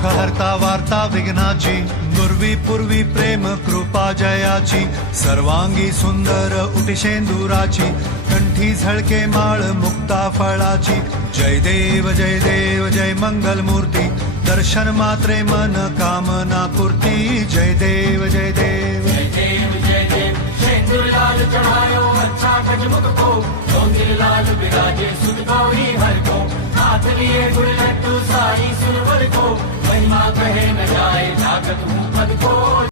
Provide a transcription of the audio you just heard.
दुःख हरता वार्ता विघ्नाची, नुरवी पूर्वी प्रेम कृपा जयाची, सर्वांगी सुंदर उटिशेंदुराची, कंठी झळके माळ मुक्ता फळाची, जय देव जय मंगल मूर्ती, दर्शन मात्रे मन कामना पूर्ती, जय देव जय देव शेंदूर लाल चढ़ायो अच्छा गजमुख को, सौंदर्य लाल विराजे सुध गौरी हर को, हाथ लिए गुड़ लड्डू साई सुरवर को, महिमा कहे न जाए जागत हूँ पद को।